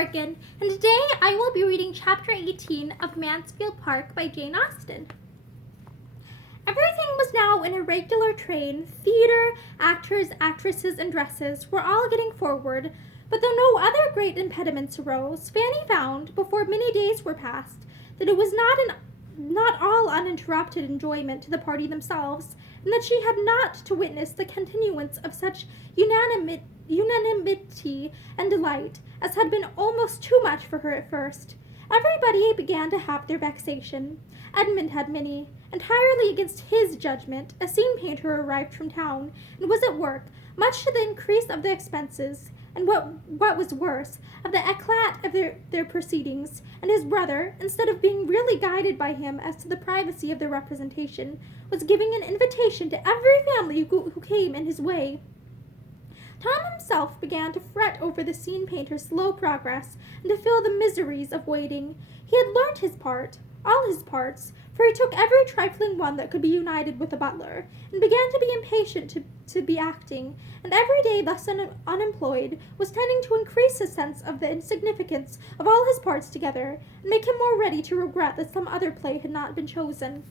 Morgan, and today I will be reading Chapter 18 of Mansfield Park by Jane Austen. Everything was now in a regular train. Theater, actors, actresses, and dresses were all getting forward, but though no other great impediments arose, Fanny found, before many days were past, that it was not all uninterrupted enjoyment to the party themselves, and that she had not to witness the continuance of such unanimity and delight as had been almost too much for her at first. Everybody began to have their vexation. Edmund had many. Entirely against his judgment, a scene painter arrived from town, and was at work, much to the increase of the expenses, and what was worse, of the eclat of their proceedings, and his brother, instead of being really guided by him as to the privacy of their representation, was giving an invitation to every family who came in his way. Tom himself began to fret over the scene painter's slow progress, and to feel the miseries of waiting. He had learnt his part, all his parts, for he took every trifling one that could be united with a butler, and began to be impatient to be acting, and every day thus unemployed was tending to increase his sense of the insignificance of all his parts together, and make him more ready to regret that some other play had not been chosen.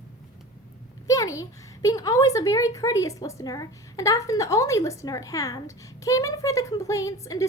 Fanny, being always a very courteous listener, and often the only listener at hand, came in for the complaints and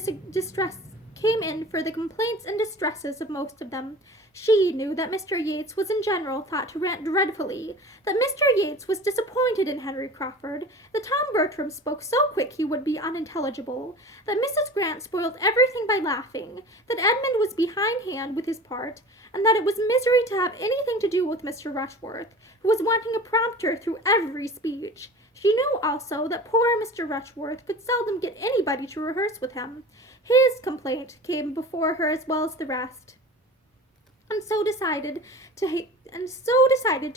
distresses of most of them. She knew that Mr. Yates was in general thought to rant dreadfully, that Mr. Yates was disappointed in Henry Crawford, that Tom Bertram spoke so quick he would be unintelligible, that Mrs. Grant spoiled everything by laughing, that Edmund was behindhand with his part, and that it was misery to have anything to do with Mr. Rushworth, who was wanting a prompter through every speech. She knew also that poor Mr. Rushworth could seldom get anybody to rehearse with him. His complaint came before her as well as the rest. And so decided to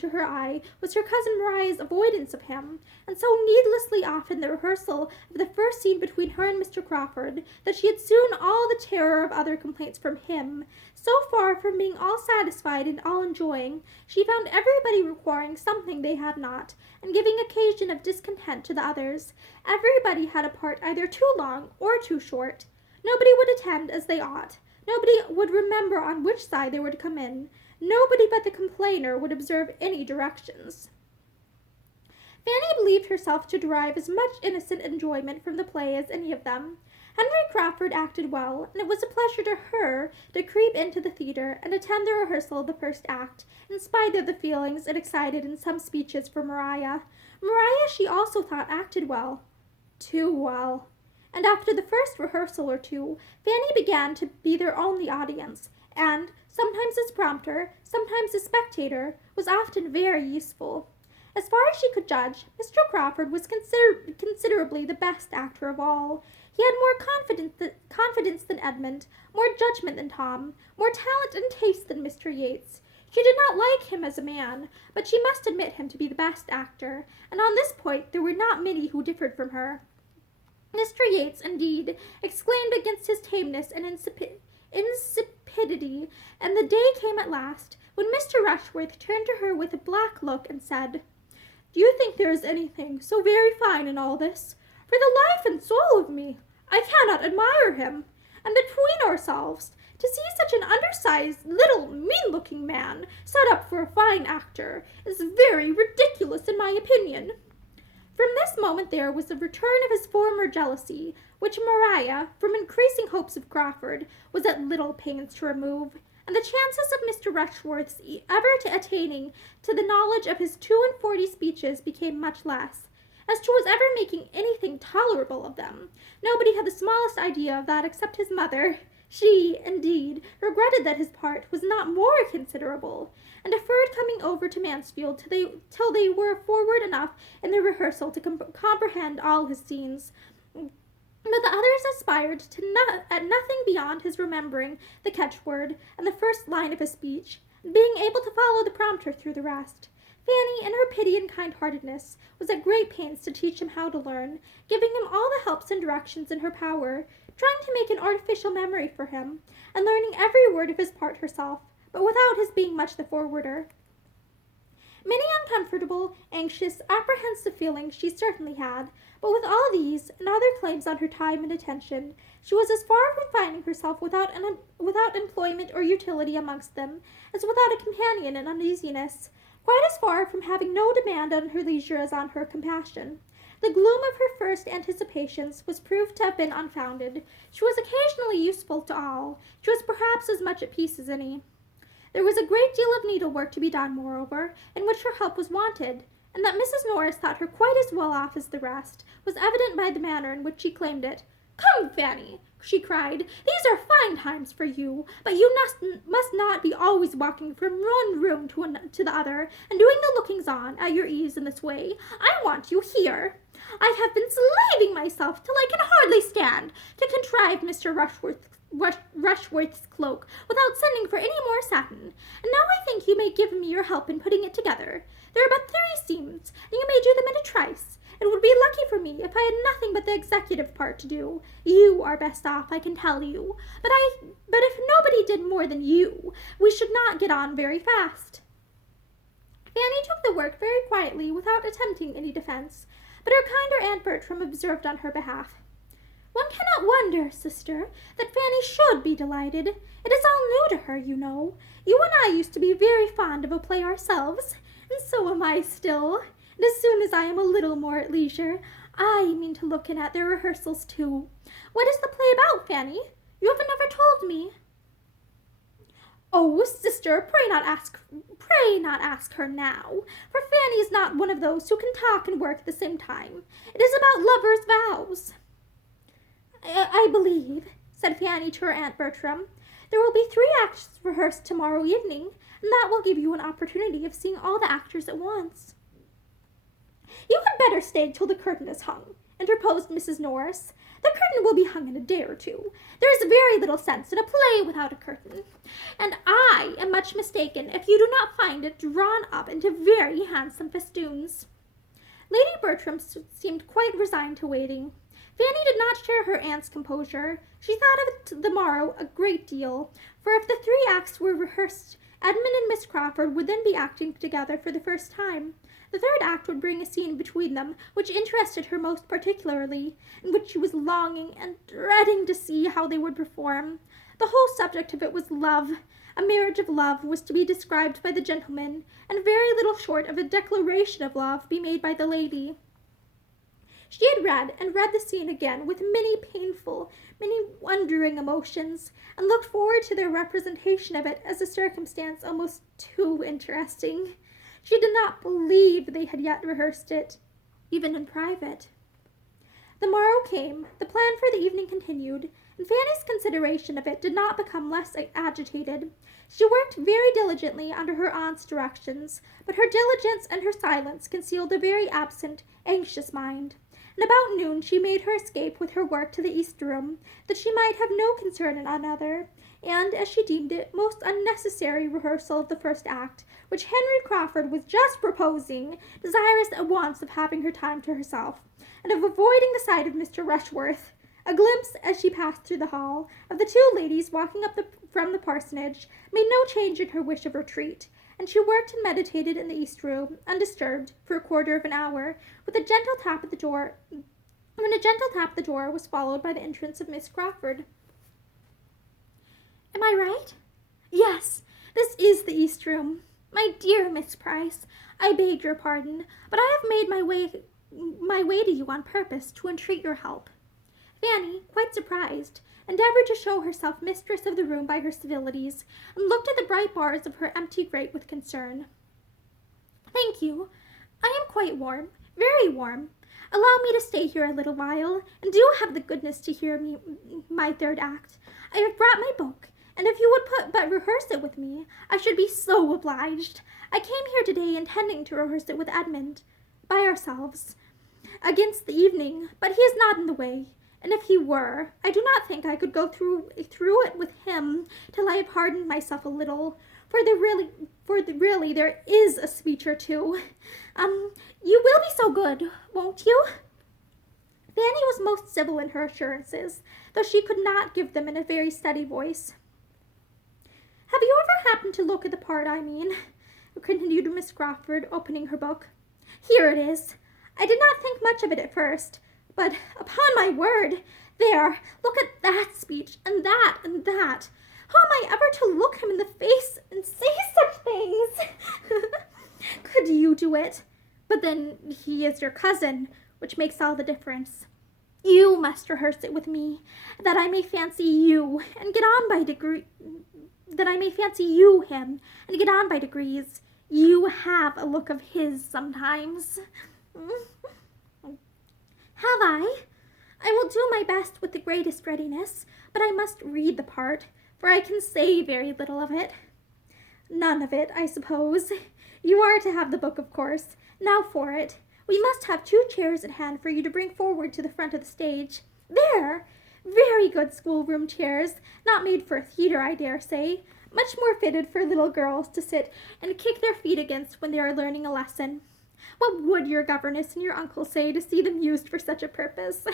her eye was her cousin Maria's avoidance of him, and so needlessly often the rehearsal of the first scene between her and Mr. Crawford, that she had soon all the terror of other complaints from him. So far from being all satisfied and all enjoying, she found everybody requiring something they had not, and giving occasion of discontent to the others. Everybody had a part either too long or too short. Nobody would attend as they ought. Nobody would remember on which side they were to come in. Nobody but the complainer would observe any directions. Fanny believed herself to derive as much innocent enjoyment from the play as any of them. Henry Crawford acted well, and it was a pleasure to her to creep into the theatre and attend the rehearsal of the first act, in spite of the feelings it excited in some speeches for Maria. Maria she also thought acted well. Too well. And after the first rehearsal or two, Fanny began to be their only audience, and, sometimes as prompter, sometimes as spectator, was often very useful. As far as she could judge, Mr. Crawford was considerably the best actor of all. He had more confidence than Edmund, more judgment than Tom, more talent and taste than Mr. Yates. She did not like him as a man, but she must admit him to be the best actor, and on this point there were not many who differed from her. Mr. Yates, indeed, exclaimed against his tameness and insipidity, and the day came at last when Mr. Rushworth turned to her with a black look and said, "Do you think there is anything so very fine in all this? For the life and soul of me, I cannot admire him. And between ourselves, to see such an undersized, little, mean-looking man set up for a fine actor is very ridiculous in my opinion." From this moment there was a return of his former jealousy, which Maria, from increasing hopes of Crawford, was at little pains to remove, and the chances of Mr. Rushworth's ever attaining to the knowledge of his 42 speeches became much less. As to his ever making anything tolerable of them, nobody had the smallest idea of that except his mother. She, indeed, regretted that his part was not more considerable, and deferred coming over to Mansfield till they were forward enough in the rehearsal to comprehend all his scenes. But the others aspired at nothing beyond his remembering the catchword and the first line of his speech, and being able to follow the prompter through the rest. Fanny, in her pity and kind-heartedness, was at great pains to teach him how to learn, giving him all the helps and directions in her power, trying to make an artificial memory for him, and learning every word of his part herself, but without his being much the forwarder. Many uncomfortable, anxious, apprehensive feelings she certainly had, but with all these and other claims on her time and attention, she was as far from finding herself without employment or utility amongst them, as without a companion in uneasiness, quite as far from having no demand on her leisure as on her compassion. The gloom of her first anticipations was proved to have been unfounded. She was occasionally useful to all. She was perhaps as much at peace as any. There was a great deal of needlework to be done, moreover, in which her help was wanted, and that Mrs. Norris thought her quite as well off as the rest was evident by the manner in which she claimed it. "Come, Fanny," she cried, "these are fine times for you, but you must not be always walking from one room to the other, and doing the lookings-on at your ease in this way. I want you here. I have been slaving myself till I can hardly stand to contrive Mr. Rushworth's cloak without sending for any more satin, and now I think you may give me your help in putting it together. There are but 3 seams, and you may do them in a trice. It would be lucky for me if I had nothing but the executive part to do. You are best off, I can tell you, but if nobody did more than you, we should not get on very fast." Fanny took the work very quietly, without attempting any defense, but her kinder Aunt Bertram observed on her behalf, "One cannot wonder, sister, that Fanny should be delighted. It is all new to her, you know. You and I used to be very fond of a play ourselves, and so am I still. And as soon as I am a little more at leisure, I mean to look in at their rehearsals too. What is the play about, Fanny? You have never told me." "Oh, sister, pray not ask her now, for Fanny is not one of those who can talk and work at the same time. It is about lovers' vows." I believe," said Fanny to her Aunt Bertram, "there will be 3 acts rehearsed tomorrow evening, and that will give you an opportunity of seeing all the actors at once." "You had better stay till the curtain is hung," interposed Mrs. Norris. "The curtain will be hung in a day or 2. There is very little sense in a play without a curtain, and I am much mistaken if you do not find it drawn up into very handsome festoons." Lady Bertram seemed quite resigned to waiting. Fanny did not share her aunt's composure. She thought of the morrow a great deal, for if the 3 acts were rehearsed, Edmund and Miss Crawford would then be acting together for the first time. The 3rd act would bring a scene between them which interested her most particularly, and which she was longing and dreading to see how they would perform. The whole subject of it was love. A marriage of love was to be described by the gentleman, and very little short of a declaration of love be made by the lady. She had read the scene again with many painful, many wondering emotions, and looked forward to their representation of it as a circumstance almost too interesting. She did not believe they had yet rehearsed it, even in private. The morrow came, the plan for the evening continued, and Fanny's consideration of it did not become less agitated. She worked very diligently under her aunt's directions, but her diligence and her silence concealed a very absent, anxious mind. And about noon she made her escape with her work to the east room, that she might have no concern in another, and, as she deemed it, most unnecessary rehearsal of the 1st act, which Henry Crawford was just proposing, desirous at once of having her time to herself, and of avoiding the sight of Mr. Rushworth. A glimpse, as she passed through the hall, of the 2 ladies walking up from the parsonage made no change in her wish of retreat, and she worked and meditated in the east room, undisturbed, for a quarter of an hour, when a gentle tap at the door was followed by the entrance of Miss Crawford. "Am I right? Yes, this is the east room. My dear Miss Price, I beg your pardon, but I have made my way to you on purpose to entreat your help." Fanny, quite surprised, endeavored to show herself mistress of the room by her civilities, and looked at the bright bars of her empty grate with concern. "Thank you. I am quite warm, very warm. Allow me to stay here a little while, and do have the goodness to hear my 3rd act. I have brought my book, and if you would but rehearse it with me, I should be so obliged. I came here today intending to rehearse it with Edmund, by ourselves, against the evening, but he is not in the way, and if he were, I do not think I could go through it with him till I have hardened myself a little, for really there is a speech or 2. You will be so good, won't you?" Fanny was most civil in her assurances, though she could not give them in a very steady voice. "Have you ever happened to look at the part I mean? continued Miss Crawford, opening her book. "Here it is. I did not think much of it at first, but upon my word, there, look at that speech, and that, and that. How am I ever to look him in the face and say such things? Could you do it? But then he is your cousin, which makes all the difference. You must rehearse it with me, that I may fancy you, and get on by degrees. That I may fancy you him, and get on by degrees. You have a look of his sometimes." "Have I? I will do my best with the greatest readiness, but I must read the part, for I can say very little of it." "None of it, I suppose. You are to have the book, of course. Now for it. We must have 2 chairs at hand for you to bring forward to the front of the stage. There! Very good schoolroom chairs, not made for a theater, I dare say. Much more fitted for little girls to sit and kick their feet against when they are learning a lesson. What would your governess and your uncle say to see them used for such a purpose?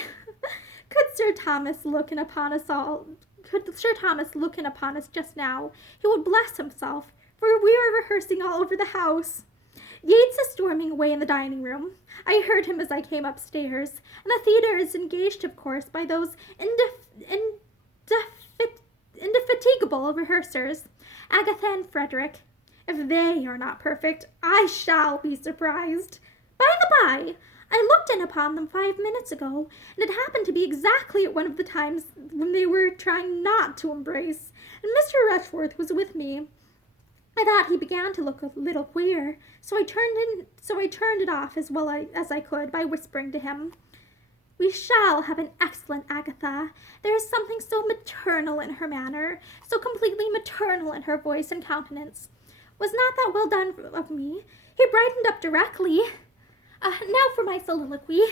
Could Sir Thomas look in upon us just now, he would bless himself, for we are rehearsing all over the house. Yates is storming away in the dining room. I heard him as I came upstairs, and the theater is engaged, of course, by those indefatigable rehearsers, Agatha and Frederick. If they are not perfect, I shall be surprised. By the by, I looked in upon them 5 minutes ago, and it happened to be exactly at one of the times when they were trying not to embrace, and Mr. Rushworth was with me. I thought he began to look a little queer, so I turned it off as well as I could by whispering to him. We shall have an excellent Agatha. There is something so maternal in her manner, so completely maternal in her voice and countenance. Was not that well done of me? He brightened up directly. Now for my soliloquy.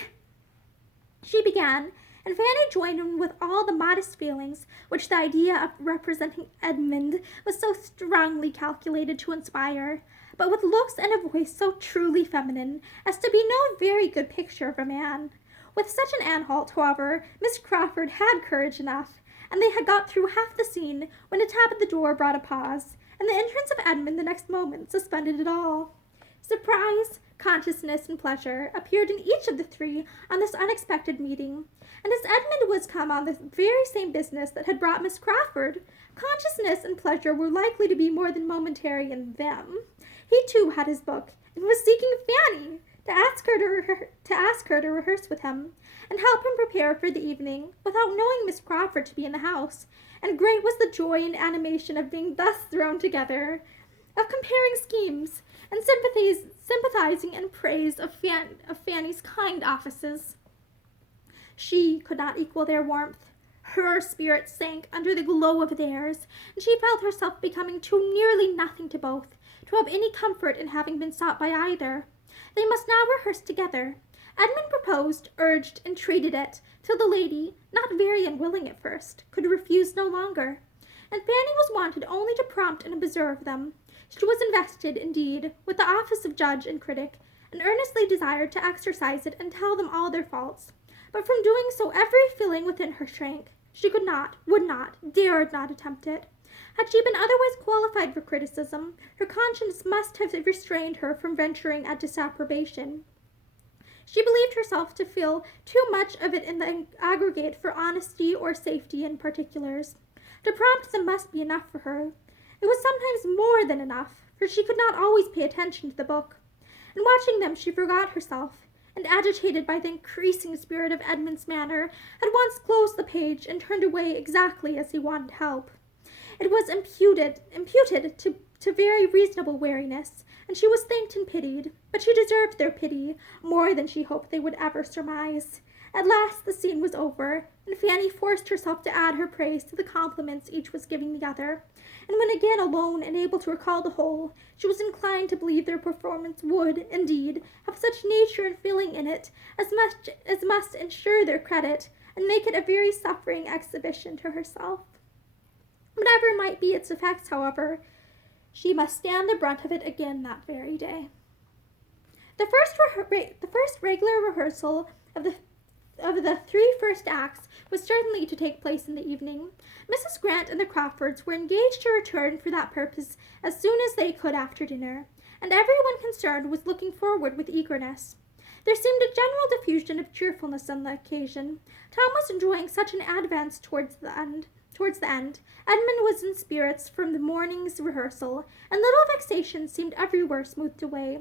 She began, and Fanny joined in with all the modest feelings which the idea of representing Edmund was so strongly calculated to inspire, but with looks and a voice so truly feminine as to be no very good picture of a man. With such an Anhalt, however, Miss Crawford had courage enough, and they had got through half the scene when a tap at the door brought a pause, and the entrance of Edmund the next moment suspended it all. Surprise, consciousness, and pleasure appeared in each of the 3 on this unexpected meeting, and as Edmund was come on the very same business that had brought Miss Crawford, consciousness and pleasure were likely to be more than momentary in them. He too had his book, and was seeking Fanny to ask her to rehearse with him, and help him prepare for the evening, without knowing Miss Crawford to be in the house, and great was the joy and animation of being thus thrown together, of comparing schemes, and sympathizing in praise of Fanny's kind offices. She could not equal their warmth. Her spirit sank under the glow of theirs, and she felt herself becoming too nearly nothing to both, to have any comfort in having been sought by either. They must now rehearse together. Edmund proposed, urged, entreated it, till the lady, not very unwilling at first, could refuse no longer, and Fanny was wanted only to prompt and observe them. She was invested, indeed, with the office of judge and critic, and earnestly desired to exercise it and tell them all their faults. But from doing so every feeling within her shrank. She could not, would not, dared not attempt it. Had she been otherwise qualified for criticism, her conscience must have restrained her from venturing at disapprobation. She believed herself to feel too much of it in the aggregate for honesty or safety in particulars. To prompt them must be enough for her. It was sometimes more than enough, for she could not always pay attention to the book. In watching them she forgot herself, and agitated by the increasing spirit of Edmund's manner, had once closed the page and turned away exactly as he wanted help. It was imputed to very reasonable wariness, and she was thanked and pitied, but she deserved their pity more than she hoped they would ever surmise. At last the scene was over, and Fanny forced herself to add her praise to the compliments each was giving the other, and when again alone and able to recall the whole, she was inclined to believe their performance would, indeed, have such nature and feeling in it as must ensure their credit, and make it a very suffering exhibition to herself. Whatever might be its effects, however, she must stand the brunt of it again that very day. The first regular rehearsal of the 3 first acts was certainly to take place in the evening. Mrs. Grant and the Crawfords were engaged to return for that purpose as soon as they could after dinner, and everyone concerned was looking forward with eagerness. There seemed a general diffusion of cheerfulness on the occasion. Tom was enjoying such an advance towards the end. Edmund was in spirits from the morning's rehearsal, and little vexations seemed everywhere smoothed away.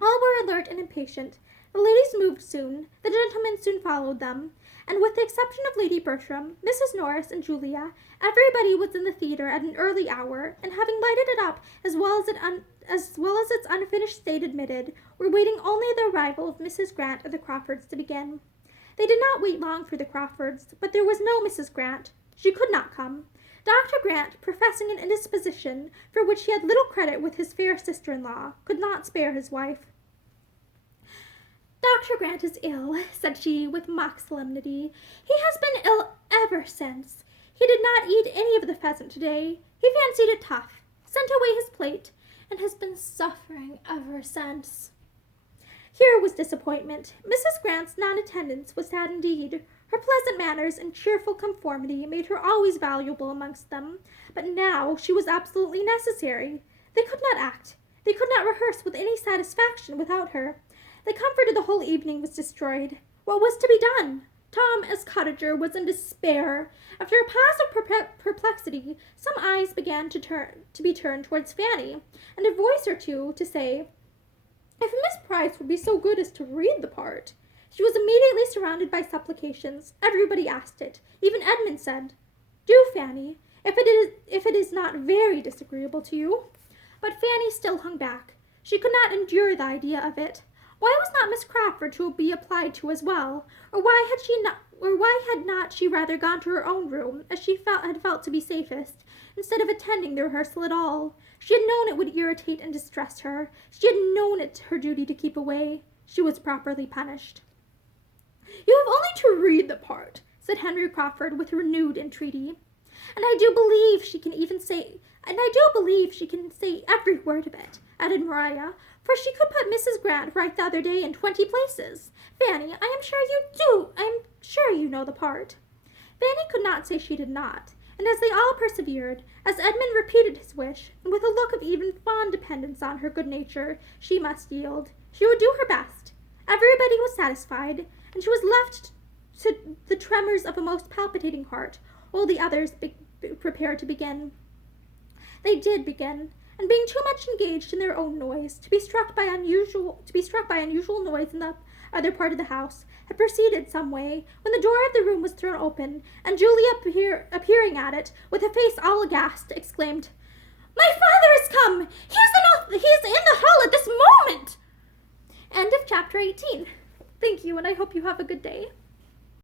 All were alert and impatient. The ladies moved soon, the gentlemen soon followed them, and with the exception of Lady Bertram, Mrs. Norris, and Julia, everybody was in the theatre at an early hour, and having lighted it up as well as its unfinished state admitted, were waiting only the arrival of Mrs. Grant and the Crawfords to begin. They did not wait long for the Crawfords, but there was no Mrs. Grant. She could not come. Dr. Grant, professing an indisposition for which he had little credit with his fair sister-in-law, could not spare his wife. "Dr. Grant is ill," said she, with mock solemnity. "He has been ill ever since. He did not eat any of the pheasant today. He fancied it tough, sent away his plate, and has been suffering ever since." Here was disappointment. Mrs. Grant's non-attendance was sad indeed. Her pleasant manners and cheerful conformity made her always valuable amongst them, but now she was absolutely necessary. They could not act. They could not rehearse with any satisfaction without her. The comfort of the whole evening was destroyed. What was to be done? Tom, as cottager, was in despair. After a pause of perplexity, some eyes began to be turned towards Fanny, and a voice or two to say, "If Miss Price would be so good as to read the part." She was immediately surrounded by supplications. Everybody asked it. Even Edmund said, "Do, Fanny, if it is not very disagreeable to you." But Fanny still hung back. She could not endure the idea of it. Why was not Miss Crawford to be applied to as well? Or why had not she rather gone to her own room, as she had felt to be safest, instead of attending the rehearsal at all? She had known it would irritate and distress her. She had known it her duty to keep away. She was properly punished. "You have only to read the part," said Henry Crawford with renewed entreaty. And I do believe she can say every word of it," added Maria, "for she could put Mrs. Grant right the other day in 20 places. Fanny, I am sure you know the part." Fanny could not say she did not, and as they all persevered, as Edmund repeated his wish, and with a look of even fond dependence on her good nature, she must yield. She would do her best. Everybody was satisfied, and she was left to the tremors of a most palpitating heart, while the others prepared to begin. They did begin, and being too much engaged in their own noise to be struck by unusual noise in the other part of the house, had proceeded some way, when the door of the room was thrown open, and Julia, appearing at it, with a face all aghast, exclaimed, "My father is come! He is in the hall at this moment!" End of chapter 18. Thank you, and I hope you have a good day.